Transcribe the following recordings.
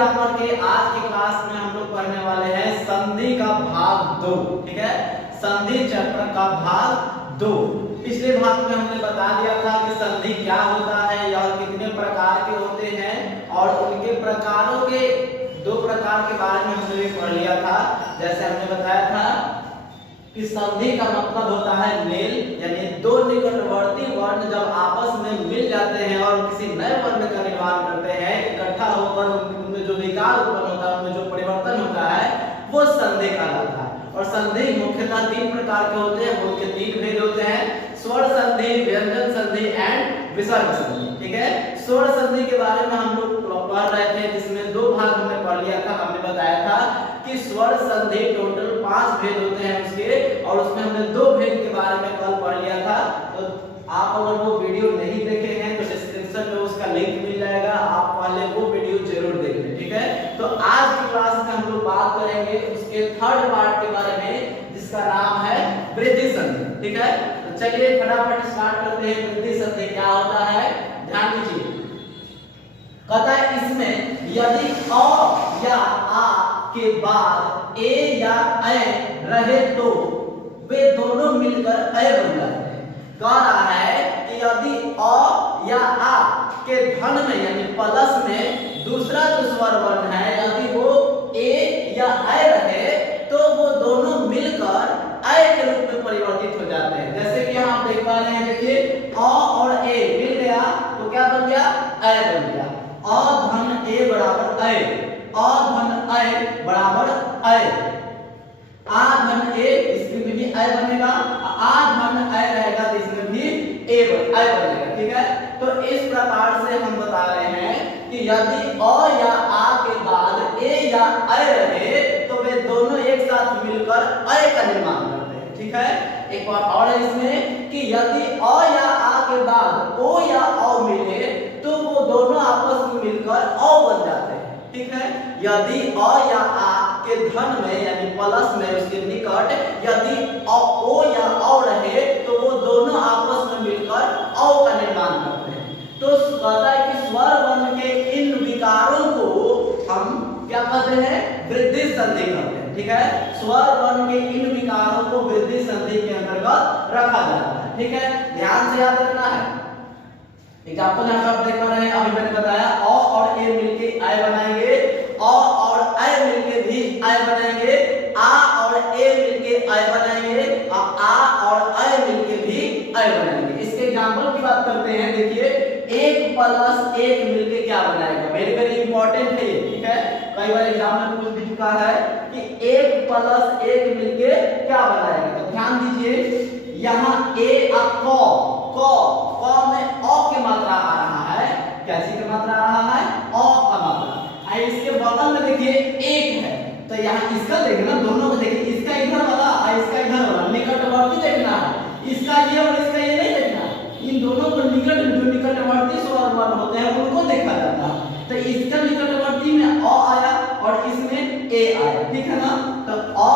Grammar के आज की क्लास में हम लोग पढ़ने वाले हैं संधि का भाग 2। ठीक है, संधि चैप्टर का भाग 2। पिछले भाग में हमने बता दिया था कि संधि क्या होता है या कितने प्रकार के होते हैं और उनके प्रकारों के 2 प्रकार के बारे में हमने भी पढ़ लिया था। जैसे हमने बताया था कि संधि का मतलब होता है मेल, यानी 2 निकटवर्ती वर्ण जब आपस में मिल जाते हैं और किसी नए वर्ण का निर्माण करते हैं, इकट्ठा होकर उनमें जो विकार उत्पन्न होता है, उनमें जो परिवर्तन होता है, वो संधि कहलाता है। और संधि मुख्यतः 3 प्रकार के होते हैं, उनके 3 भेद होते हैं: स्वर संधि, व्यंजन संधि एंड विसर्ग संधि। ठीक है, स्वर संधि के बारे में हम लोग पढ़ रहे थे, जिसमें 2 भाग हमने पढ़ लिया था। हमने बताया था कि स्वर संधि टोटल 5 भेद होते हैं उसके, और उसमें हमने 2 भेद के बारे में कल पढ़ लिया था। तो आप अगर वो वीडियो नहीं देखे हैं तो डिस्क्रिप्शन में उसका लिंक मिल जाएगा, आप पहले वो वीडियो जरूर देख लें। ठीक है, तो आज की क्लास में हम लोग बात करेंगे उसके 3rd पार्ट के बारे में, जिसका नाम है वृद्धि संधि। ठीक है, तो चलिए फटाफट स्टार्ट करते हैं। वृद्धि संधि क्या होता है, ध्यान दीजिए। कहता है इसमें यदि अ या आ के बाद ए या ऐ रहे तो वे दोनों मिलकर ऐ बन जाते हैं। कह रहा है कि यदि अ या आ के धन में यानी प्लस में दूसरा जो स्वर वर्ण है, यदि वो ए या ऐ रहे तो वो दोनों मिलकर ऐ के रूप में परिवर्तित हो जाते हैं। जैसे कि यहाँ आप देख पा रहे हैं, देखिए अ और ए मिल गया तो क्या बन गया, ऐ बन गया। अ धन ए बराबर ऐ, अ धन ऐ बराबर ऐ। आ धन ए, इसमें भी ऐ बनेगा, आ धन ऐ रहेगा तो इसमें भी ऐ बनेगा। ठीक है, तो इस प्रकार से हम बता रहे हैं कि यदि अ या आ के बाद ए या ऐ रहे तो वे दोनों एक साथ मिलकर ऐ का निर्माण करते हैं। ठीक है, एक बार और है इसमें कि यदि अ या आ के बाद ओ या औ मिले तो वो दोनों आपस में मिलकर औ बन जाते हैं। ठीक है, यदि अ या आ के धन में यानी प्लस में उसके निकट यदि ओ या औ रहे तो वो दोनों आपस में मिलकर औ का निर्माण करते हैं। तो कहता है कि स्वर वर्ण के इन विकारों को हम क्या कहते हैं, वृद्धि संधि कहते हैं। ठीक है, स्वर वर्ण के इन विकारों को वृद्धि संधि के अंतर्गत रखा जाता है। ठीक है, ध्यान से याद रखना है। एग्जांपल यहां पर देख पा रहे हैं, अभी मैंने बताया अ और ए मिलके ऐ बनाएंगे, अ और ऐ मिलके भी ऐ बनाएंगे, आ और ए मिलके ऐ बनाएंगे, आ और ऐ मिलके भी ऐ बनाएंगे। इसके एग्जांपल की बात करते हैं। देखिए 1 + 1 मिलके क्या बनाएगा, वेरी वेरी इंपॉर्टेंट है ये। ठीक है, कई बार एग्जाम में पूछ भी चुका है कि 1 + 1 मिलके क्या बनाएगा। तो ध्यान दीजिए, यहाँ ए क में अ की मात्रा आ रहा है, कैसी की मात्रा आ रहा है, अ का मात्रा। इसके बगल में देखिए 1 है, तो यहाँ इसका देखना, दोनों को देखिए, इसका इधर वाला और इसका इधर वाला निकटवर्ती देखना है, इसका ये और इसका ये नहीं देखना है। इन दोनों को जो निकटवर्ती स्वर वर्ण होते हैं उनको देखा जाता है। तो इसका निकटवर्ती में अ आया और इसमें ए आया। ठीक है ना, तो अ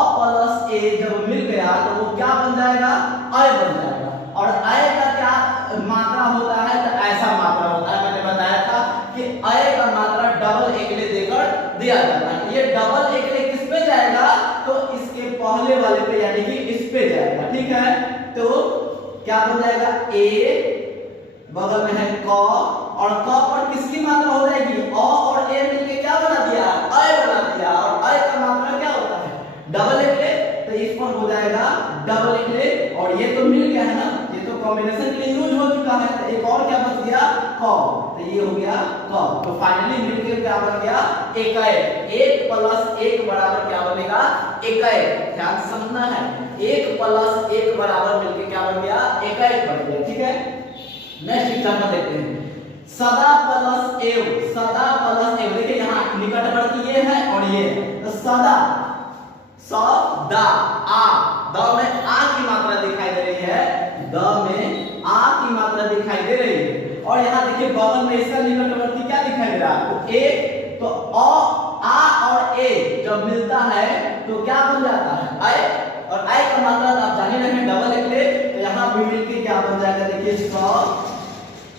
+ ए जब मिल गया तो वो क्या बन जाएगा, ऐ बन जाएगा। और ऐ का क्या मात्रा होता है, तो ऐसा मात्रा होता है। मैंने बताया था कि ऐ का मात्रा डबल एकले देकर दिया जाता है। ये डबल एकले किस पे जाएगा, तो इसके पहले वाले पे यानी कि इस पे जाएगा। ठीक है, तो क्या बन जाएगा, ए बगल में है क, और क पर किसकी मात्रा हो जाएगी, अ और ए मिलके क्या बना दिया, ऐ बना दिया। और ऐ का मात्रा क्या होता है, डबल एकले, तो इस पर हो जाएगा डबल एकले। और ये तो मिल गया है ना, ये तो कॉम्बिनेशन के लिए यूज हो चुका है। तो एक और क्या बच गया, क, तो ये हो गया क। तो फाइनली मिलके क्या बन गया, एकऐ। 1 + 1 बराबर क्या बनेगा, एकऐ। ध्यान से समझना है, 1 + 1 बराबर मिलके क्या बन गया, एकऐ बन गया। ठीक है, नेक्स्ट एग्जांपल देखते हैं। सदा + एव, सदा + एव। देखिए यहाँ निकटवर्ती ये है और ये है, तो सदा, स दा आ, द में आ की मात्रा दिखाई दे रही है, द में आ की मात्रा दिखाई दे रही है। और यहाँ देखिए बगल में इसका निकटवर्ती क्या दिखाई दे रहा है, आपको ए। तो आ और ए जब मिलता है तो क्या बन जाता है, ऐ। और ऐ का मात्रा आप जान ही रहे हैं, डबल एकले। तो यहाँ भी मिलके क्या बन जाएगा, देखिए स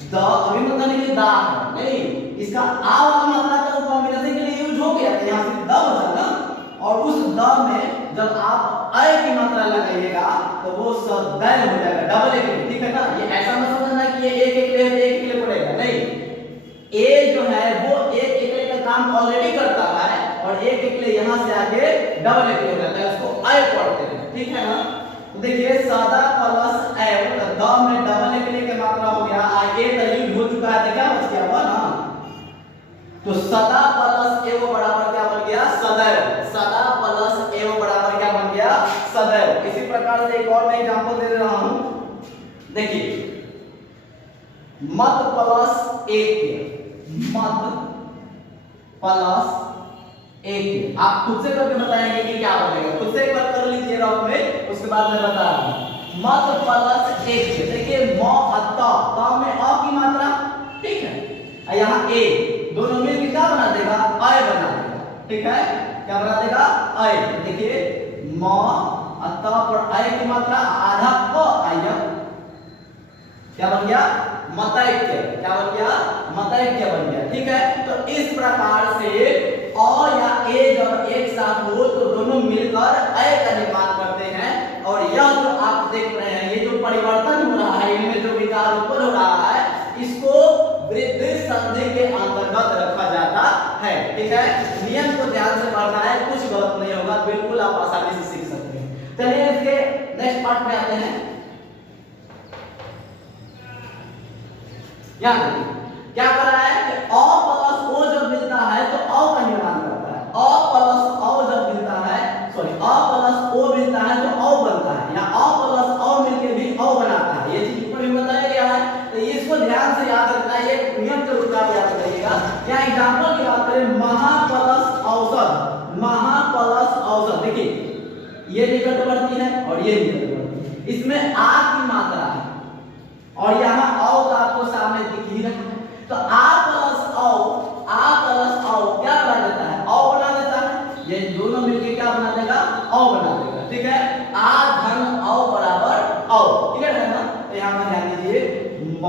द, अभी मतलब नहीं दा नहीं, इसका आ वाला मात्रा तो कॉम्बिनेशन के लिए यूज में जब आप अय की मात्रा लगाइएगा तो वो सदैव हो जाएगा, डबल एक, ठीक है ना। ये ऐसा मत समझना कि ये एक एकले पड़ेगा, नहीं। ए जो है वो एक एकले का काम ऑलरेडी करता है और एक एकले यहाँ से आगे डबल एकले हो जाता है, उसको अय पढ़ते हैं, ठीक है ना। तो देखिए सदा प्लस अय, द में डबल एकले की मात्रा हो गया, ए तो यूज हो चुका है, तो क्या बच गया हुआ ना। तो सदा प्लस एव बराबर क्या बन गया, सदैव। सदा प्लस एव बराबर क्या बन गया, सदैव। इसी प्रकार से एक और मैं एग्जांपल दे रहा हूं, देखिए मत प्लस एक, मत प्लस एक, आप खुद से करके बताएंगे कि क्या बनेगा, खुद से एक बार कर लीजिए रफ में, उसके बाद मैं बता रहा हूं। मत प्लस एक, देखिए म अत में अ की मात्रा, ठीक है, यहाँ ए, दोनों मिलकर क्या बना देगा, अय बना देगा, ठीक है, क्या बना देगा, अय। देखिए म अत पर अय की मात्रा आधा क आय, क्या बन गया, मतैक्य, क्या बन गया, मतैक्य बन गया, ठीक है। तो इस प्रकार से अ या ए जब एक साथ हो तो दोनों मिलकर अय का निर्माण करते हैं, और यह जो आप देख रहे हैं, ये जो परिवर्तन हो रहा है, इनमें जो विकार उत्पन्न हो रहा है, इसको वृद्धि संधि के अंतर्गत रखा जाता है, ठीक है। नियम को ध्यान से पढ़ना है, कुछ गलत नहीं होगा, बिल्कुल आप आसानी से सीख सकते हैं। चलिए इसके नेक्स्ट पार्ट में आते हैं। याद रखिए क्या कर रहा है कि अ प्लस ओ जब मिलता है तो अ का निर्माण करता है, अ प्लस अ जब मिलता है, सॉरी अ प्लस ओ मिलता है तो अ बनता है, या अ प्लस अ मिलके भी अ बनाता है, ये चीज ऊपर भी बताया गया है। तो इसको ध्यान से याद रखना है, ये नियम के रूप में आप याद करिएगा। या एग्जांपल की बात करें, महा प्लस औसत, महा प्लस औसत, देखिए ये निकटवर्ती है और ये निकटवर्ती है, इसमें आ की मात्रा है और यहाँ औ का आपको सामने दिख ही रहा है, तो आ प्लस औ, आ प्लस औ क्या बना देता है, औ बना देता है, ये दोनों मिलके क्या बना देगा, औ बना देगा, ठीक है। आ धन औ बराबर औ, क्लियर है ना। तो यहाँ पर ध्यान दीजिए, म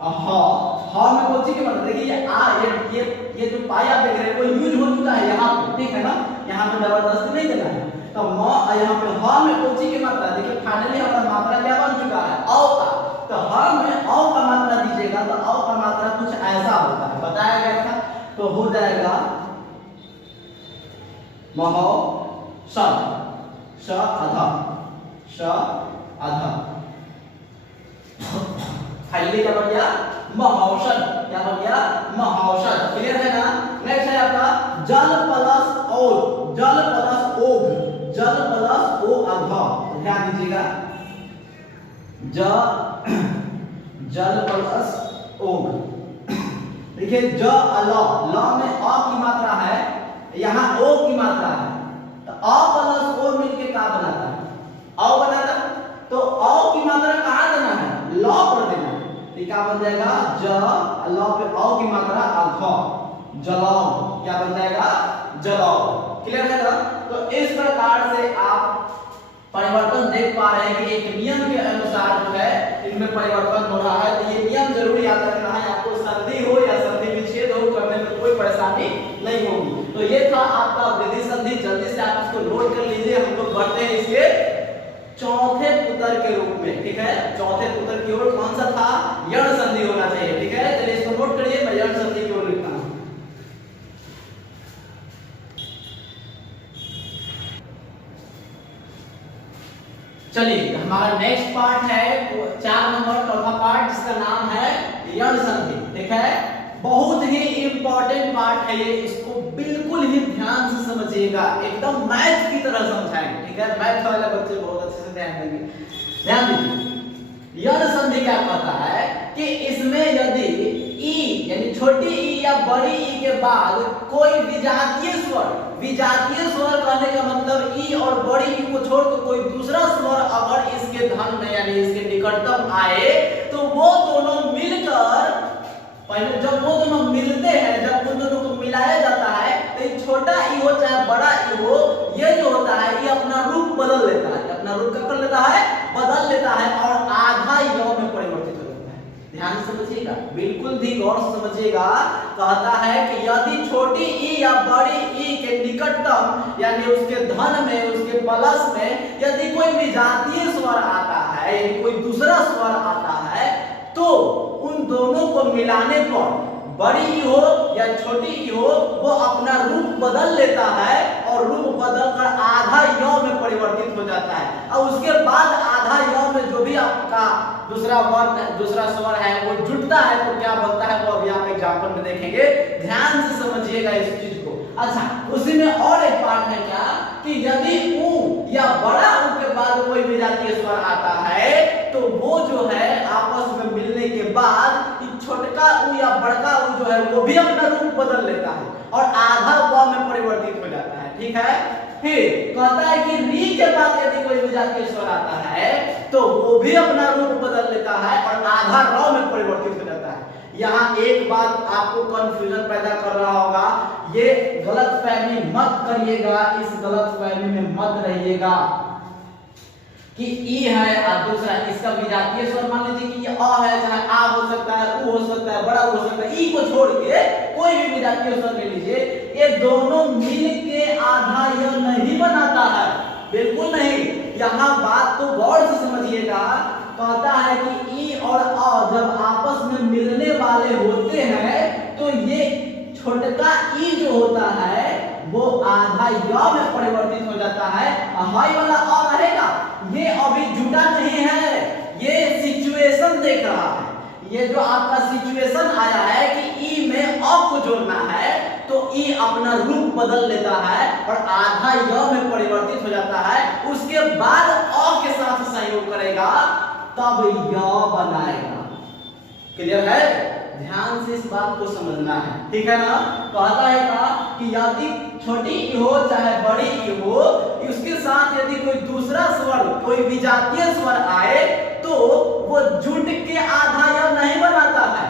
ह में कौन सी की मात्रा, देखिए ये आ, ये जो पाई आप देख रहे हैं वो यूज हो चुका है यहाँ पे, ठीक है ना, यहाँ पे जबरदस्ती नहीं देना है। तो म यहाँ पे ह में कौन सी की मात्रा, देखिए फाइनली हमारा मात्रा क्या बन चुका है, औ का। तो ह में औ का मात्रा दीजिएगा तो औ का मात्रा कुछ ऐसा होता है, बताया गया था, तो हो जाएगा महौषध, श आधा, श आधा, फाइनली क्या बन गया, महौषध, क्या बन गया, महौषध, क्लियर है ना। नेक्स्ट है आपका जल प्लस ओग, जल प्लस ओग, जल प्लस ओ अघ, ध्यान दीजिएगा, जल प्लस ओग, देखिए ज अल, ल में अ की मात्रा है, यहाँ ओ की मात्रा है, तो अ प्लस ओ मिलके क्या बनाता है, अ बनाता है। तो अ की मात्रा कहाँ देना है, ल पर देना है, तो क्या बन जाएगा, ज ल पे अ की मात्रा अघ, जलाओ, क्या बन जाएगा, जलाओ, क्लियर है ना। तो इस प्रकार से आप परिवर्तन देख पा रहे हैं कि एक नियम के अनुसार जो है इनमें परिवर्तन हो रहा है। तो ये नियम जरूर याद रखना है, आपको संधि हो या संधि विच्छेद हो करने में कोई परेशानी नहीं होगी। तो ये था आपका वृद्धि संधि, जल्दी से आप इसको नोट कर लीजिए। हम लोग बढ़ते हैं इसके चौथे पुत्र के रूप में, ठीक है। चौथे पुत्र की ओर कौन सा था, यण संधि होना चाहिए, ठीक है। चलिए इसको नोट करिए, मैं यण संधि की ओर लिखता हूं। चलिए हमारा नेक्स्ट पार्ट है 4 नंबर चौथा पार्ट, जिसका नाम है यण संधि, ठीक है। बहुत ही इंपॉर्टेंट पार्ट है ये, इसको बिल्कुल ही ध्यान से समझिएगा, एकदम मैथ की तरह समझाएंगे, ठीक है। मैथ वाले बच्चे बहुत अच्छे से ध्यान देंगे। ध्यान दीजिए, यण संधि क्या कहता है कि इसमें यदि ई यानी छोटी ई या बड़ी ई के बाद कोई विजातीय स्वर, विजातीय स्वर कहने का मतलब ई और बड़ी ई को छोड़कर कोई दूसरा स्वर अगर इसके धन में यानी इसके निकटतम आए तो वो दोनों मिलकर, पहले जब वो दोनों मिलते हैं, जब उन दोनों को मिलाया जाता है तो ये छोटा ई हो चाहे बड़ा ई हो, ये जो होता है ये अपना रूप बदल लेता है, अपना रूप क्या कर लेता है, बदल लेता है और आधा य में परिवर्तित हो जाता है। ध्यान से समझिएगा, बिल्कुल भी गौर से समझिएगा, कहता है कि यदि छोटी ई या बड़ी ई के निकटतम यानी उसके धन में, उसके प्लस में यदि कोई विजातीय स्वर आता है, यानी कोई दूसरा स्वर आता है, तो उन दोनों को मिलाने पर बड़ी ई हो या छोटी ई हो वो अपना रूप बदल लेता है और रूप बदलकर आधा य में परिवर्तित हो जाता है। और उसके बाद आधा य में जो भी आपका दूसरा वर्ण, दूसरा स्वर है वो जुड़ता है तो क्या बनता है वो अभी आप एग्जांपल में देखेंगे। ध्यान से समझिएगा इस चीज को। अच्छा, उसी में और एक पार्ट है क्या कि यदि ऊ या बड़ा ऊ के बाद कोई विजातीय स्वर आता है तो वो जो है आपस में मिलने के बाद छोटका ऊ या बड़का ऊ जो है वो भी अपना रूप बदल लेता है और आधा व में परिवर्तित हो जाता है। ठीक है, फिर कहता है कि री के बाद यदि कोई विजातीय स्वर आता है तो वो भी अपना रूप बदल लेता है और आधा र में परिवर्तित हो जाता है। यहाँ एक बात आपको कंफ्यूजन पैदा कर रहा होगा, ये गलतफहमी मत करिएगा, इस गलतफहमी में मत रहिएगा कि ई है और दूसरा इसका विजातीय स्वर मान लीजिए कि ये अ है, चाहे आ हो सकता है, उ हो सकता है, बड़ा हो सकता है, ई को छोड़ के कोई भी विजातीय स्वर ले लीजिए, ये दोनों मिल के आधा य नहीं बनाता है, बिल्कुल नहीं। यहाँ बात को गौर से समझिएगा। कहता है कि ई और अ जब आपस में मिलने वाले होते हैं तो ये छोटका ई जो होता है वो आधा य में परिवर्तित हो जाता है, हाई वाला अ रहेगा। ये अभी जुटा नहीं है, ये सिचुएशन देख रहा है। ये जो आपका सिचुएशन आया है कि ई में अ को जोड़ना है तो ई अपना रूप बदल लेता है और आधा य में परिवर्तित हो जाता है। उसके बाद अ के साथ संयोग करेगा तब य बनाएगा। क्लियर है? ध्यान से इस बात को समझना है, ठीक है ना। कहता है कि यदि छोटी ई हो चाहे बड़ी ई हो, उसके साथ यदि कोई दूसरा स्वर, कोई विजातीय स्वर आए तो वो जुट के आधा य नहीं बनाता है,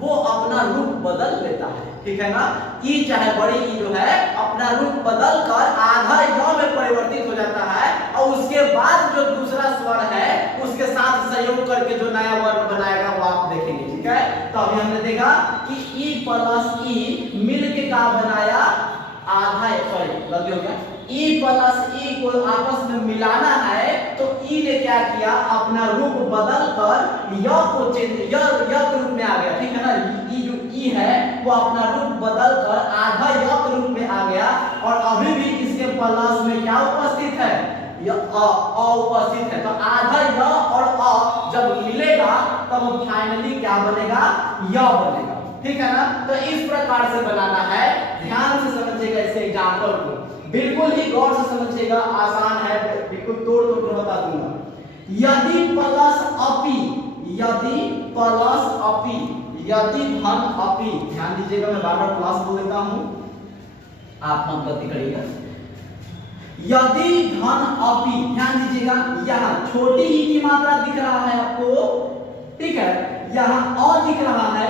वो अपना रूप बदल लेता है। ठीक है ना। ई चाहे बड़ी ई जो है अपना रूप बदल कर आधा य में परिवर्तित हो जाता है और उसके बाद जो दूसरा स्वर है उसके साथ संयोग करके जो नया वर्ण बनाएगा वो आप देखेंगे। ठीक है, तो अभी हमने देखा कि ई प्लस ई मिल के क्या बनाया, आधा, सॉरी गलती हो गया, ई प्लस ई को आपस में मिलाना है तो ई ने क्या किया, अपना रूप बदल कर य को चेंज, य के रूप में आ गया। ठीक है ना, ई जो ई है वो अपना रूप बदल कर आधा य के रूप में आ गया और अभी भी इसके प्लस में क्या उपस्थित है, अ उपस्थित है। तो आधा य और अ जब मिलेगा तब फाइनली क्या बनेगा, य बनेगा। ठीक है ना। तो इस प्रकार से बनाना है, ध्यान से समझिएगा इस एग्जांपल को, बिल्कुल ही गौर से समझिएगा, आसान है, बिल्कुल तोड़ तोड़ कर बता दूंगा। यदि प्लस अपी, यदि प्लस अपी, यदि धन अपी, ध्यान दीजिएगा मैं बार बार प्लस बोल देता हूं, आप मत गलती करिएगा। यदि धन अपी, ध्यान दीजिएगा, यहाँ छोटी ही की मात्रा दिख रहा है आपको, ठीक है, यहाँ अ दिख रहा है,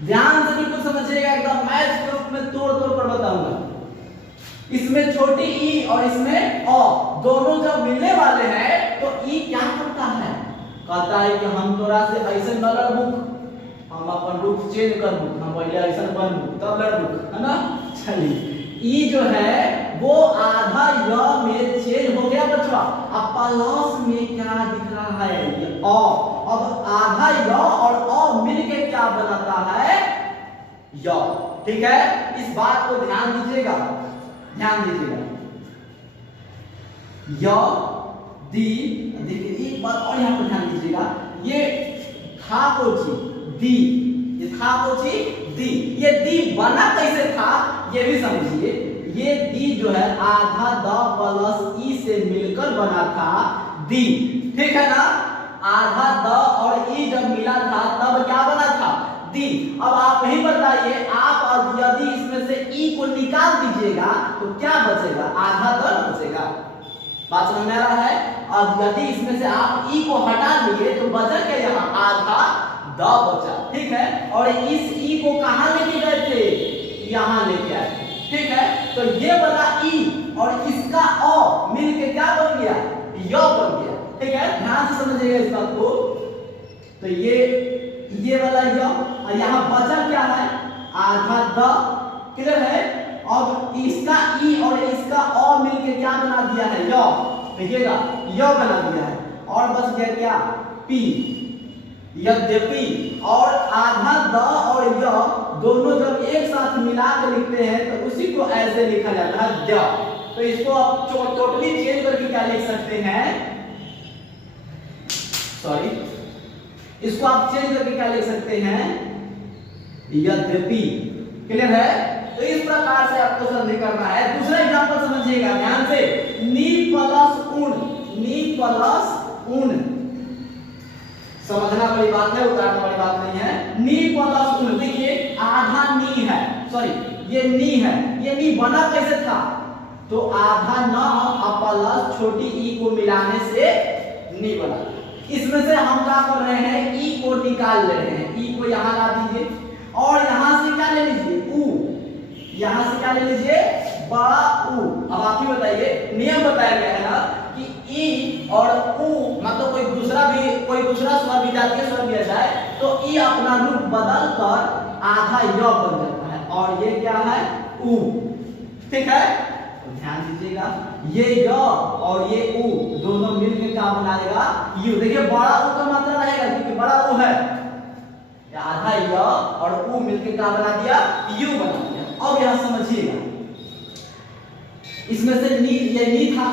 ध्यान से बिल्कुल समझिएगा, एकदम मैथ के रूप में तोड़ तोड़ कर बताऊंगा। इसमें छोटी ई और इसमें अ दोनों जब मिलने वाले हैं तो ई क्या करता है, कहता है कि हम तोरा से ऐसे न लड़बुक, हम अपन रूप चेंज करबुक, हम पहले ऐसे बनबुक तब लड़बुक, है ना। चलिए, ई जो है वो आधा य में चेंज हो गया बच्चा, अब प्लस में क्या दिख रहा है, ये अ। अब आधा य और अ मिलके क्या बनाता है, य। ठीक है, इस बात को ध्यान दीजिएगा, ध्यान दीजिएगा। य दी, देखिए एक बात और यहाँ पर ध्यान दीजिएगा, ये था कोची दी, ये था कोची दी, ये दी बना कैसे था ये भी समझिए। ये दी जो है आधा द प्लस ई से मिलकर बना था दी, ठीक है ना। आधा द और ई जब मिला था तब क्या बना था, दी। अब आप ही बताइए, आप और यदि इसमें से ई को निकाल दीजिएगा तो क्या बचेगा, आधा द बचेगा। बात समझ में आ रहा है। अब यदि इसमें से आप ई को हटा लिए तो बचा क्या, यहाँ आधा द बचा, ठीक है। और इस ई को कहां लेके गए थे, यहां लेके आए, ठीक है। तो ये वाला ई और इसका अ मिलके क्या बन गया, य बन गया, ठीक है। ध्यान से समझिएगा इस बात को। तो ये वाला य और यहाँ बचा क्या है आधा द, क्लियर है। अब इसका ई और इसका अ मिलके क्या बना दिया है य, देखिएगा य बना दिया है, और बच गया क्या पी, यद्यपि। और आधा द और य दोनों जब एक साथ मिला कर लिखते हैं तो उसी को ऐसे लिखा जाता है द। तो इसको आप टोटली चेंज करके क्या लिख सकते हैं, सॉरी, इसको आप चेंज करके क्या लिख सकते हैं यद्यपि, क्लियर है। तो इस प्रकार से आपको संधि करना है। दूसरा एग्जांपल समझिएगा ध्यान से, नी प्लस उन, नी प्लस उन, समझना वाली बात है, उतारने वाली बात नहीं है। नी प्लस उन, देखिए आधा नी है, सॉरी ये नी है, ये नी बना कैसे था, तो आधा न प्लस छोटी ई को मिलाने से नी बना। इसमें से हम क्या कर रहे हैं, ई को निकाल ले रहे हैं, ई को यहाँ ला दीजिए और यहाँ से क्या ले लीजिए ऊ, यहाँ से क्या ले लीजिए बड़ा ऊ। अब आप ही बताइए, नियम बताया गया है ना कि ई और ऊ मतलब कोई दूसरा स्वर विजातीय स्वर दिया जाए तो ई अपना रूप बदल कर आधा य बन जाता है और ये क्या है ऊ, ठीक है। तो ध्यान दीजिएगा, ये य और ये ऊ दोनों मिलकर क्या बना देगा यू। देखिए बड़ा ऊ का मात्रा रहेगा क्योंकि बड़ा ऊ है, आधा य और ऊ मिलकर क्या बना दिया यू बना दिया। अब यहां समझिएगा, इसमें से नी, ये नी था,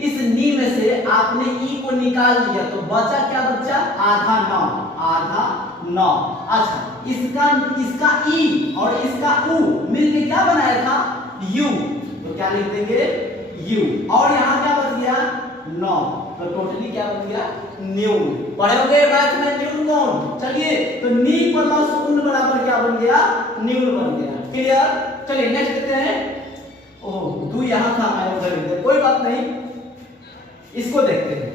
इस नी में से आपने ई को निकाल दिया तो बचा क्या, बच्चा आधा नौ, आधा नौ। अच्छा इसका ई और इसका ऊ मिलके क्या बनाया था यू, तो क्या लिख देंगे यू, और यहाँ क्या बच गया नौ, तो टोटली क्या बन गया न्यून। पढ़ोगे मैथ में न्यून कौन, चलिए तो नी प्लस उन बराबर क्या बन गया न्यून बन गया, क्लियर। चलिए नेक्स्ट देखते हैं। ओह दू यहाँ था, मैं उधर लिख दिया, कोई बात नहीं, इसको देखते हैं,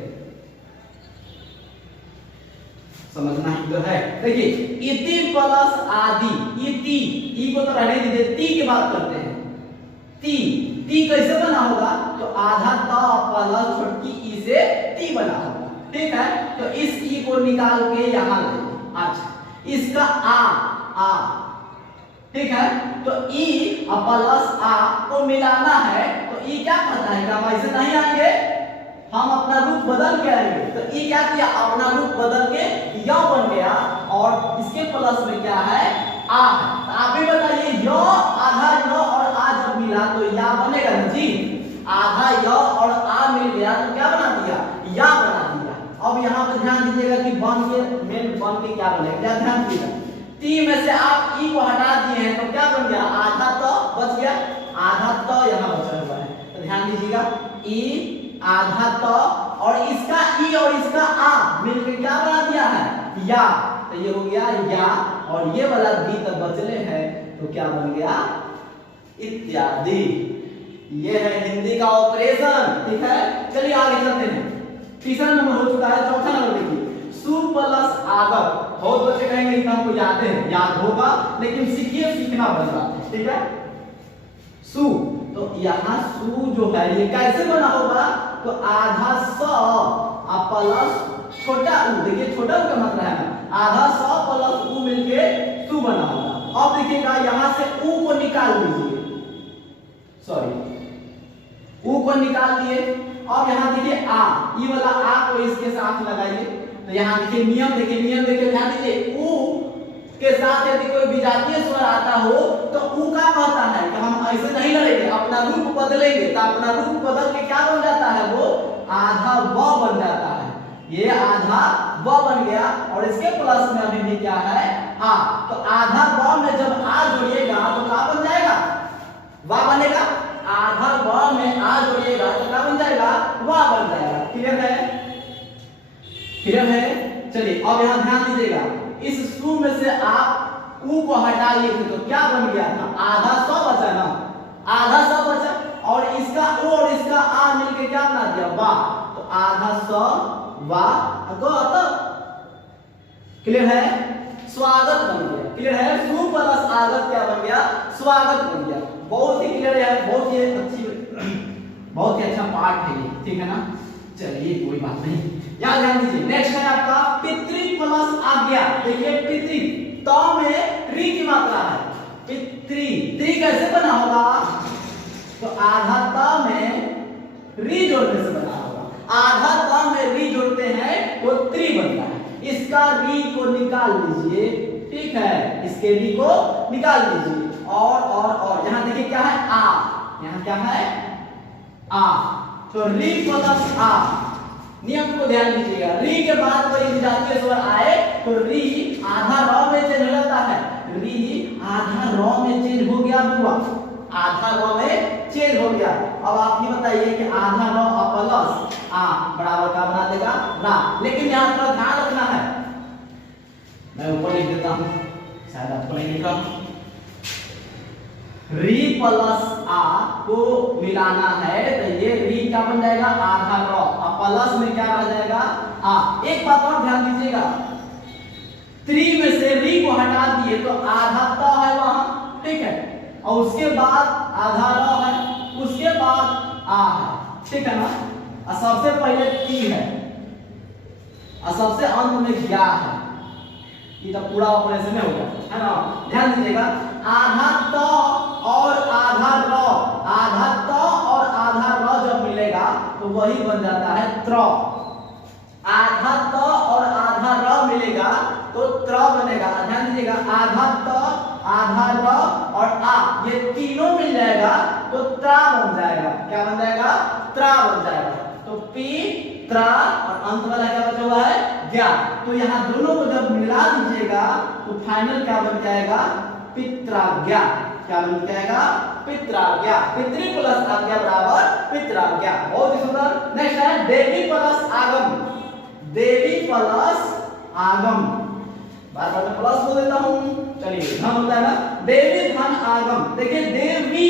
समझना ही तो है। देखिए इति प्लस आदि, इति, ई को तो रहने दीजिए, ती की बात करते हैं। ती, ती कैसे बना होगा, तो आधा त प्लस छोटी ई से ती बना होगा, ठीक है। तो इस ई को निकाल के यहां ले, अच्छा इसका आ, ठीक है। तो ई प्लस आ को मिलाना है तो ई क्या करता है, हम ऐसे नहीं आएंगे, हम अपना रूप बदल के आएंगे। तो ई क्या किया, अपना रूप बदल के य बन गया और इसके प्लस में क्या है आ। तो आप ही बताइए य, आधा य और आ जब मिला तो या बनेगा ना जी, आधा य और आ मिल गया तो क्या बना दिया या बना दिया। अब यहाँ पे ध्यान दीजिएगा कि बन के मेन बन के क्या बनेगा, क्या ध्यान दीजिएगा, ती में से आप ई को हटा दिए हैं तो क्या बन गया आधा तो बच गया, आधा तो यहाँ बचा हुआ है। तो ध्यान दीजिएगा ई आधा तो और इसका ई और इसका आ मिलकर क्या बना दिया है या, तो ये हो गया या, और ये वाला बी तक बचले हैं तो क्या बन गया इत्यादि। ये है हिंदी का ऑपरेशन, ठीक है। चलिए आगे चलते हैं, तीसरा नंबर हो चुका है, चौथा नंबर देखिए सु प्लस आगत। बहुत बच्चे कहेंगे कि हमको याद है, याद होगा लेकिन सीखिए, सीखना बन रहा है, ठीक है। सु, तो यहाँ सु जो है ये कैसे बना होगा, तो आधा स प्लस छोटा ऊ, देखिए छोटा ऊ का मतलब है ना, आधा स प्लस ऊ मिलके सु बना होगा। अब देखिएगा यहाँ से ऊ को निकाल लीजिए, सॉरी ऊ को निकाल दिए। अब यहाँ देखिए आ, ई वाला आ को इसके साथ लगाइए, तो यहाँ देखिए नियम, देखिए नियम देखिए, ध्यान दीजिए ऊ के साथ यदि कोई विजातीय स्वर आता हो तो ऊ का कहता है कि हम ऐसे नहीं लड़ेंगे, अपना रूप बदलेंगे। तो अपना रूप बदल के क्या बन जाता है, वो आधा व बन जाता है, ये आधा व बन गया और इसके प्लस में अभी भी क्या है आ। तो आधा व में जब आ जोड़िएगा तो क्या बन जाएगा वा बनेगा, आधा व में आ जोड़िएगा तो क्या बन जाएगा वा बन जाएगा, क्लियर है, क्लियर है। चलिए अब यहाँ ध्यान दीजिएगा, इस सु में से आप ऊ को हटाइए तो क्या बन गया था आधा स बचा ना, आधा स बचा और इसका ओ और इसका आ मिलके क्या बना दिया वा, तो आधा स वा गत, क्लियर है, स्वागत बन गया, क्लियर है। सु प्लस आगत क्या बन गया स्वागत बन गया। बहुत ही क्लियर है, बहुत ही अच्छी, बहुत ही अच्छा पार्ट है ये, ठीक है ना। चलिए कोई बात नहीं, याद ध्यान दीजिए। नेक्स्ट है आपका पितृ प्लस आज्ञा। देखिए पितृ, त में री की मात्रा है, पित्री। त्री कैसे बना होगा? तो आधा त में री जोड़ने से बना होगा। आधा त में री जोड़ते हैं तो त्री बनता है। इसका री को निकाल लीजिए, ठीक है, इसके री को निकाल दीजिए। और यहां देखिए क्या है? आ। यहां क्या है? आ। तो री प्लस आ, नियम को ध्यान दीजिएगा। री के बाद कोई विजातीय स्वर आए तो री आधा र में चेंज हो जाता है। री आधा र में चेंज हो गया बुआ, आधा र में चेंज हो गया। अब आप ये बताइए कि आधा र प्लस आ बराबर का बना देगा ना। लेकिन यहां पर ध्यान रखना है, मैं ऊपर लिख देता हूं, शायद आपको नहीं लिखा। री प्लस आ को मिलाना है तो ये री क्या बन जाएगा? आधा र, और प्लस में क्या रह जाएगा? आ। एक बात और ध्यान दीजिएगा, त्री में से री को हटा दिए तो आधा त है वहां, ठीक है, और उसके बाद आधा र है, उसके बाद आ है, ठीक है ना। और सबसे पहले ती है और सबसे अंत में ज्ञा है। ये तो पूरा ऑपरेशन हो गया, है ना। ध्यान दीजिएगा, आधा त और आधा र, आधा त और आधा र जब मिलेगा तो वही बन जाता है त्र। आधा त और आधा र मिलेगा तो त्र बनेगा। ध्यान दीजिएगा, आधा त, आधा र और आ, ये तीनों मिल जाएगा तो त्रा बन जाएगा। क्या बन जाएगा? त्रा बन जाएगा। तो पी त्रा और अंत वाला क्या बचा हुआ है? ज्ञा। तो यहाँ दोनों को जब मिला दीजिएगा तो फाइनल क्या बन जाएगा? पित्राज्ञा। क्या बन जाएगा? पित्राज्ञा। पितृ प्लस आज्ञा बराबर पित्राज्ञा। बहुत ही सुंदर। नेक्स्ट है देवी प्लस आगम। देवी प्लस आगम, बार बार मैं प्लस बोल देता हूं। चलिए, धन होता है ना, देवी धन आगम। देखिए देवी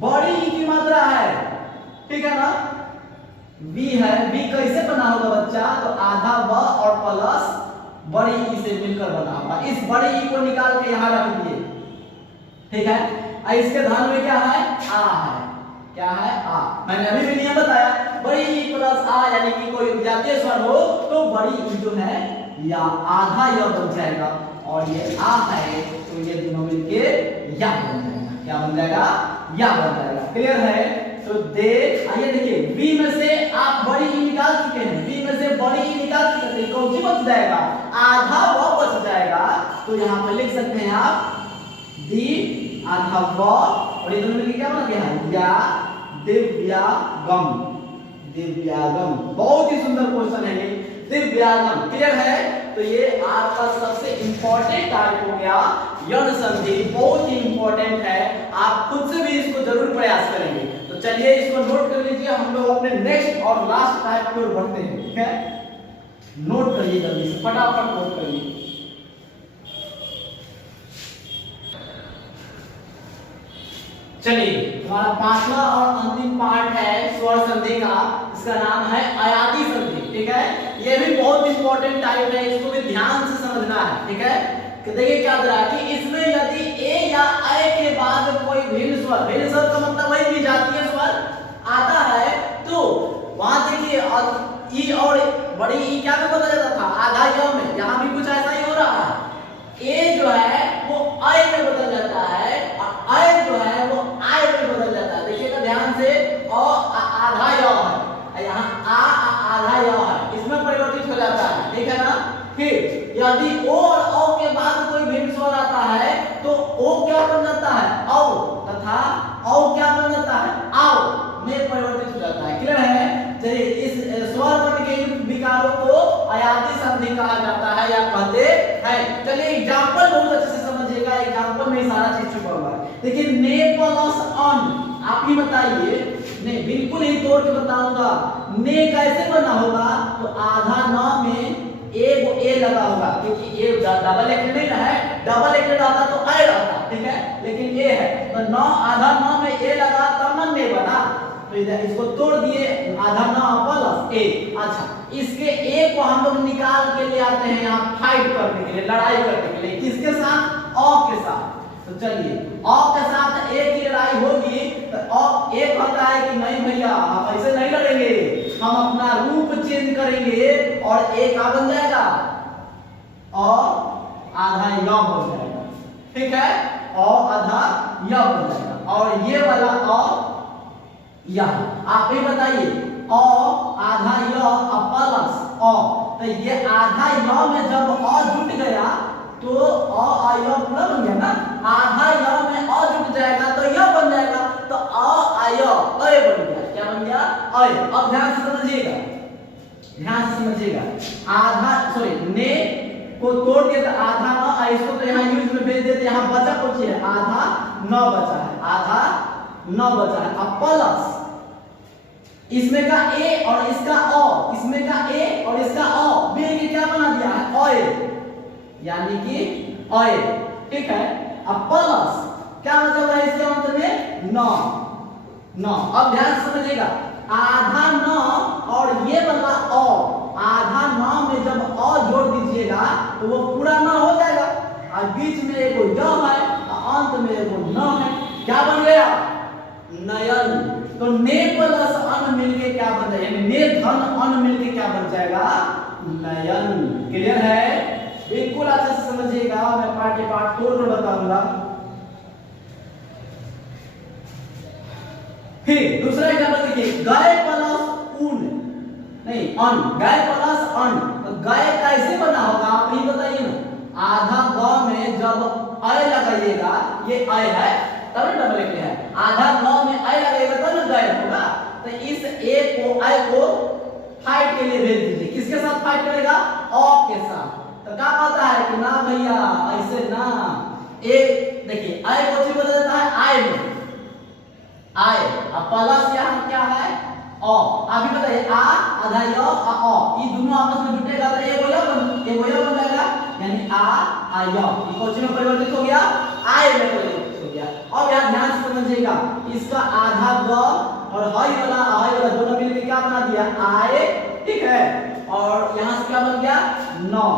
बड़ी ई की मात्रा है, ठीक है ना, वी है। वी कैसे बना होगा बच्चा? तो आधा व और प्लस बड़ी ई से मिलकर बना होगा। इस बड़ी ई को निकाल के यहां रख दिए, ठीक है। और इसके धन में क्या है? आ है। क्या है? आ। मैंने अभी भी नियम बताया, बड़ी ई प्लस आ यानी कि कोई विजातीय स्वर हो तो बड़ी ई जो है या आधा य बन जाएगा, और ये आ है तो ये दोनों मिलके या बन जाएगा। क्या बन जाएगा? या बन जाएगा। क्लियर है? तो दे, आइए देखिए, बी में से आप बड़ी ई निकाल चुके हैं, बी में से बड़ी ई निकाल चुके हैं, तो कौन सी बच जाएगा? आधा व बच जाएगा। तो यहाँ पर लिख सकते हैं आप दी आधा व, और ये दोनों मिलके क्या बन गया है? या दिव्यागम। दिव्यागम, बहुत ही सुंदर क्वेश्चन है ये, दिव्यागम। क्लियर है? तो ये आपका सबसे इंपॉर्टेंट टाइप हो गया यण संधि, बहुत ही इंपॉर्टेंट है। आप खुद से भी इसको जरूर प्रयास करेंगे। तो चलिए इसको नोट कर लीजिए, हम लोग अपने नेक्स्ट और लास्ट टाइप की ओर बढ़ते हैं, ठीक है। नोट करिए जल्दी से, फटाफट नोट करिए। चलिए, हमारा पांचवा और अंतिम पार्ट है स्वर संधि का, इसका नाम है अयादी संधि, ठीक है। ये भी बहुत इंपॉर्टेंट टाइप है, इसको भी ध्यान से समझना है, ठीक है। देखिए क्या दे रहा है कि इसमें यदि ए या ऐ के बाद कोई भिन्न स्वर, भिन्न स्वर का मतलब वही विजातीय स्वर आता है, तो वहां देखिए ई और बड़ी ई क्या में बदल जाता था? आधा य में। यहाँ भी कुछ ऐसा ही हो रहा है, ए जो है वो ऐ में बदल जाता है और ऐ जो है वो आय में बदल जाता है। देखिएगा ध्यान से, आधा य है, यहाँ आधा य है, इसमें परिवर्तित हो जाता है, ठीक है ना। फिर यदि ओ और औ के बाद कोई भिन्न स्वर आता है तो ओ क्या बन जाता है? औ, तथा औ क्या बन जाता है? आओ में परिवर्तित हो जाता है। क्लियर है? चलिए, इस स्वर वर्ण के युक्त विकारों को अयादी संधि कहा जाता है या कहते हैं। चलिए एग्जांपल बहुत अच्छे से समझिएगा, एग्जांपल में सारा चीज छुपा हुआ है। देखिए ने प्लस अन, आप ही बताइए, ने बिल्कुल ही तोड़ के बताऊंगा, ने कैसे बना होगा? तो आधा न में ए लगा होगा, क्योंकि ए डबल एक्टेड नहीं है, डबल एक्टेड आता तो ऐ रहता, ठीक है, लेकिन ए है तो न, आधा न में ए लगा तब न ने बना, तो इधर इसको तोड़ दिए, आधा न प्लस ए। अच्छा, इसके ए को हम लोग निकाल के ले आते हैं यहाँ फाइट करने के लिए, लड़ाई करने के लिए, किसके साथ? अ के साथ। तो चलिए अ के साथ ए की लड़ाई होगी तो अ ए कहता है कि नहीं भैया हम ऐसे नहीं लड़ेंगे, हम अपना रूप चेंज करेंगे और ए का बन जाएगा अ आधा य बन जाएगा, ठीक है, अ आधा य बन जाएगा। और ये वाला अ यह आप ही बताइए, अ आधा य प्लस अ, तो ये आधा य में जब अ जुट गया तो अ य पूरा बन गया ना, आधा य में अ जुट जाएगा तो य बन जाएगा, तो अ य अय बन गया। क्या बन गया? अय। अब ध्यान से समझिएगा, ध्यान से समझिएगा, आधा सॉरी ने को तोड़ दिया तो आधा न, इसको तो यहाँ यूज में भेज देते, यहाँ बचा कुछ है, आधा न बचा है, आधा न बचा है। अब प्लस इसमें का ए और इसका अ, इसमें का ए और इसका अ मिल के क्या बना दिया है? अय, यानी कि अय, ठीक है। अब प्लस क्या मतलब है इसका मतलब में? न, न। अब ध्यान से समझिएगा, आधा न और ये वाला अ, आधा न में जब अ जोड़ दीजिएगा तो वो पूरा न हो जाएगा, और बीच में एक य है और अंत में एक न है, क्या बन गया? नयन। तो ने प्लस अन मिलके क्या बन जाएगा? यानी ने धन अन मिलके क्या बन जाएगा? नयन। क्लियर है? बिल्कुल अच्छे से समझिएगा, मैं पाठ तोड़ बताऊंगा। फिर दूसरा एग्जांपल देखिए, गाय प्लस ऊन, नहीं अन, गाय प्लस अन, तो गाय कैसे बना होगा आप ही बताइए ना। आधा ग में जब अय लगाइएगा, ये अय है तब डबल एक है, आधा ग में अय लगाइएगा तब ना गाय होगा। तो इस ए को अय को फाइट के लिए भेज दीजिए, किसके साथ फाइट करेगा? अ के साथ। तो क्या कहता है कि ना भैया ऐसे ना, ए देखिए अय को बदल देता है आय में, आय, अब प्लस यहाँ क्या है? अ। अभी बताइए, आ आधा य अ, ये दोनों आपस में जुटेगा तो एगो य बन जाएगा, यानी आ य, ये कोचि में परिवर्तित हो गया, आय में परिवर्तित हो गया। अब यहाँ ध्यान से समझिएगा, इसका आधा ग और हय वाला दोनों मिलकर क्या बना दिया? आय, ठीक है। और यहाँ से क्या बन गया? न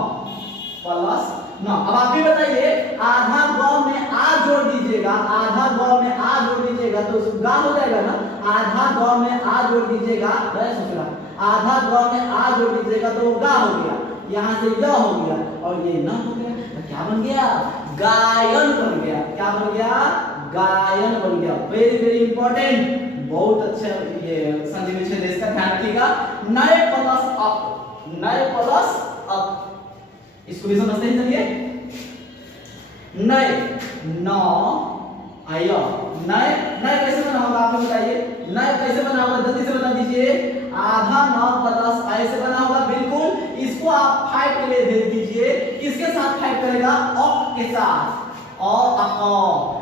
प्लस न। अब आप भी बताइए, आधा ग में आ जोड़ दीजिएगा, आधा ग में आ जोड़ दीजिएगा तो गा हो जाएगा ना, आधा ग में आ जोड़ दीजिएगा, आधा ग में आ जोड़ दीजिएगा तो गा हो गया, यहाँ से य हो गया और ये न हो गया, तो क्या बन गया? गायन बन गया। क्या बन गया? गायन बन गया। वेरी वेरी इंपॉर्टेंट, बहुत अच्छा ये संधि विच्छेद है, इसका ध्यान रखिएगा। नए प्लस अप, नए प्लस अप, इसको भी समझते हैं। चलिए, नए न आय, नए नए कैसे बना होगा आप बताइए, नए कैसे बना होगा जल्दी से बता दीजिए। आधा न प्लस आय से बना होगा, बिल्कुल। इसको आप फाइट के लिए भेज दीजिए, किसके साथ फाइट करेगा? अ के साथ। अ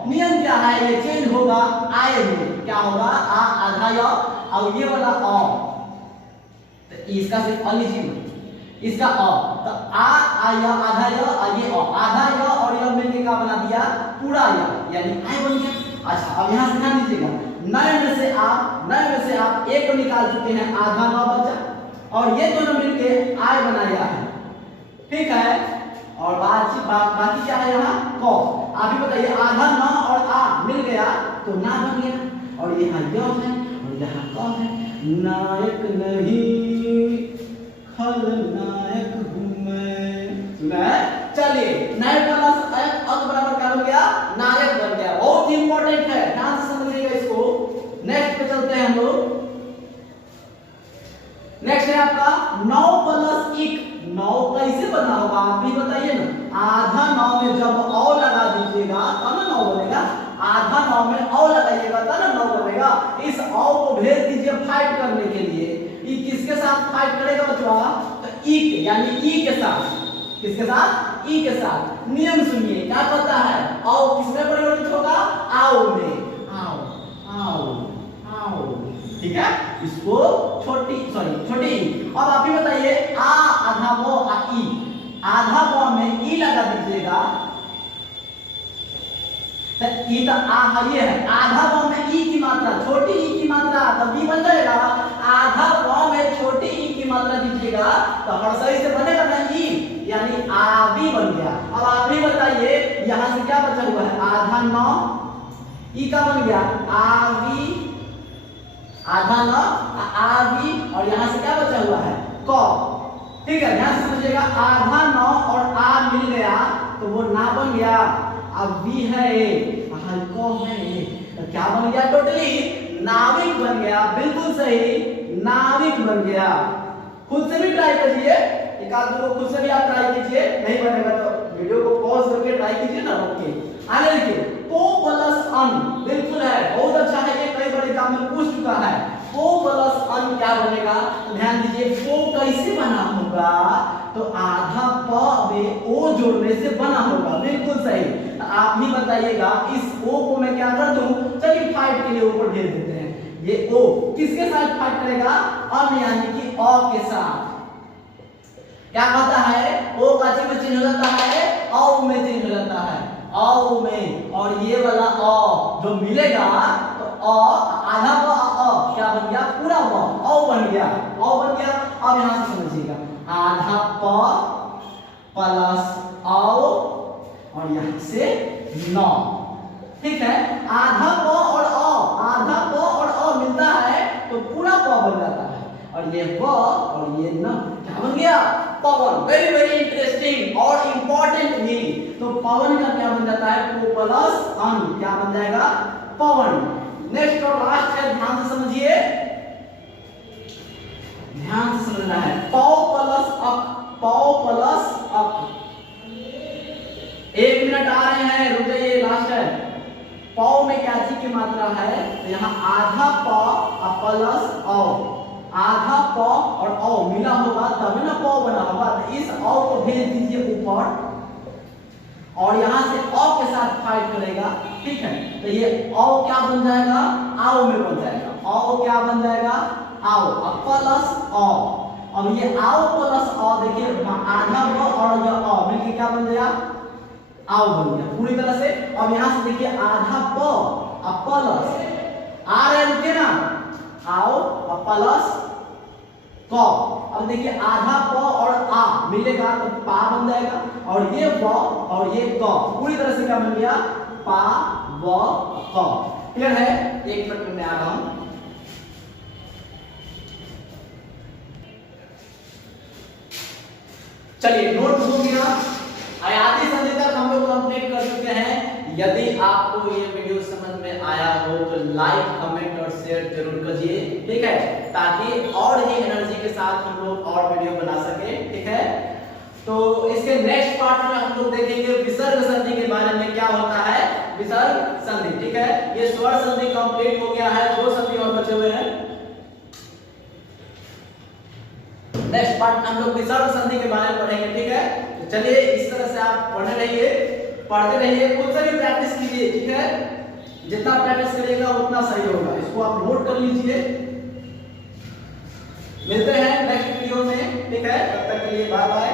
नियम क्या है? ये चेंज होगा आय में, क्या होगा? आ आधा य और ये वाला अ, तो इसका सिर्फ अ लीजिए, इसका अ, तो आ आय आधा य और ये अ, आधा य और य मिलके क्या बना दिया? पूरा य, यानी आय बन गया। अच्छा, अब यहां से ध्यान दीजिएगा, नए में से आप एक को निकाल चुके हैं, आधा न बचा और ये दोनों मिलके आय बनाया है, ठीक है। और बाकी क्या है यहाँ? क। आप ही बताइए, आधा न और आ मिल गया तो ना बन गया, और यहाँ य है और यहाँ क है। नायक नहीं खलनायक हूं मैं, सुना है? चलिए, नए प्लस अंक बराबर क्या हो गया? नायक बन गया। बहुत इंपॉर्टेंट है, ध्यान से समझिएगा इसको। नेक्स्ट पे चलते हैं हम लोग। नेक्स्ट है आपका 9 प्लस 1। 9 कैसे बना होगा आप भी बताइए ना। आधा 9 में जब औ लगा दीजिएगा तब ना 9 बनेगा, आधा 9 में औ लगाइएगा तब ना 9 बनेगा। इस औ को भेज दीजिए फाइट करने के लिए। ई किसके साथ फाइट करेगा बच्चों? तो ई के, यानी ई के साथ। किसके साथ? ई के साथ। नियम सुनिए, क्या पता है? औ किसमें परिवर्तित होगा? आओ में। आओ आओ आओ, ठीक है। इसको छोटी ई। अब आप ही बताइए, आ आधा वो आ ई, आधा वो में ई लगा दीजिएगा, तो ई तो आ ये है, आधा वो में ई की मात्रा, छोटी ई की मात्रा, तब ई बन जाएगा। आधा वो में छोटी ई की मात्रा दीजिएगा तो हर सही से बनेगा ना ई, यानी आवी बन गया। अब आप ही बताइए, यहां से क्या बचा हुआ है? आधा 9, ई का बन गया आवी, आधा न आवी, और यहां से क्या बचा हुआ है? क, ठीक है। ध्यान से समझिएगा, आधा 9 और आ मिल गया तो वो ना बन गया। अब वी है ए, को है ए, तो क्या बन गया? टोटली नाविक बन गया। बिल्कुल सही, नाविक बन गया। खुद से भी ट्राई करिए, एक आध दो खुद से भी आप ट्राई कीजिए, नहीं बनेगा तो वीडियो को पॉज करके ट्राई कीजिए ना, ओके। आगे देखिए, पो प्लस अन, बिल्कुल है, बहुत अच्छा है, ये कई बार एग्जाम में पूछ चुका है। पो प्लस अन क्या बनेगा? तो ध्यान दीजिए, पो कैसे बना होगा? तो आधा प में ओ जोड़ने से बना होगा। बिल्कुल सही, तो आप ही बताइएगा इस ओ को मैं क्या कर दूं? चलिए फाइट के लिए ऊपर भेज देते हैं। ये ओ किसके साथ फाइट करेगा? अन यानी कि अ के साथ। क्या कहता है? ओ का चिन्ह चेंज हो जाता है, औ में चेंज हो जाता है, औ में। और ये वाला अ जो मिलेगा तो अ आधा अ क्या बन गया? पूरा औ बन गया, औ बन गया। अब यहां से समझिएगा, आधा प प्लस औ और यहां से 9, ठीक है। आधा प और अ, आधा प और अ मिलता है तो पूरा प बन जाता है, और ये प और ये न क्या बन गया? पवन। वेरी वेरी इंटरेस्टिंग और इंपॉर्टेंट भी। तो पवन का क्या बन जाता है? पो प्लस अन क्या बन जाएगा? पवन। नेक्स्ट और लास्ट है, ध्यान से समझिए, ध्यान से समझना है। पौ प्लस अक, पौ प्लस अक। 1 मिनट आ रहे हैं, रुक जाइए, लास्ट है। पौ में क्या चीज की मात्रा है? तो यहाँ आधा प प्लस औ, आधा प और औ मिला होगा तब ना प बना होगा। तो इस औ को भेज दीजिए ऊपर और यहां से औ के साथ फाइट करेगा, ठीक है। तो ये औ क्या बन जाएगा? आओ में बन जाएगा। औ क्या बन जाएगा? आओ, अब प्लस औ। अब ये आओ प्लस औ देखिए, आधा प और ये औ मिलके क्या बन गया? आओ बन गया पूरी तरह से। अब यहां से देखिए, आधा प अब प्लस आ रहे, रुके ना, आओ और प्लस क। अब देखिए, आधा प और आ मिलेगा तो पा बन जाएगा, और ये व और ये क पूरी तरह से क्या बन गया? पा व क। क्लियर है? 1 मिनट में मैं आ रहा हूं। चलिए, नोट हो गया। आयाती संधि तक हम लोग कंप्लीट कर चुके हैं। यदि आपको ये वीडियो समझ में आया हो तो लाइक, कमेंट और शेयर जरूर करिए, ठीक है, ताकि और ही एनर्जी के साथ हम लोग और वीडियो बना सके, ठीक है। तो इसके नेक्स्ट पार्ट में हम लोग देखेंगे विसर्ग संधि के बारे में, क्या होता है विसर्ग संधि, ठीक है। ये स्वर संधि कंप्लीट हो गया है, 2 संधि और बचे हुए हैं। नेक्स्ट पार्ट में हम लोग विसर्ग संधि के बारे में पढ़ेंगे, ठीक है। तो चलिए, इस तरह से आप पढ़ने रहिए, पढ़ते रहिए, खुद से भी प्रैक्टिस कीजिए, ठीक है। जितना प्रैक्टिस करिएगा उतना सही होगा। इसको आप नोट कर लीजिए। मिलते हैं नेक्स्ट वीडियो में, ठीक है। तब तक के लिए बाय बाय।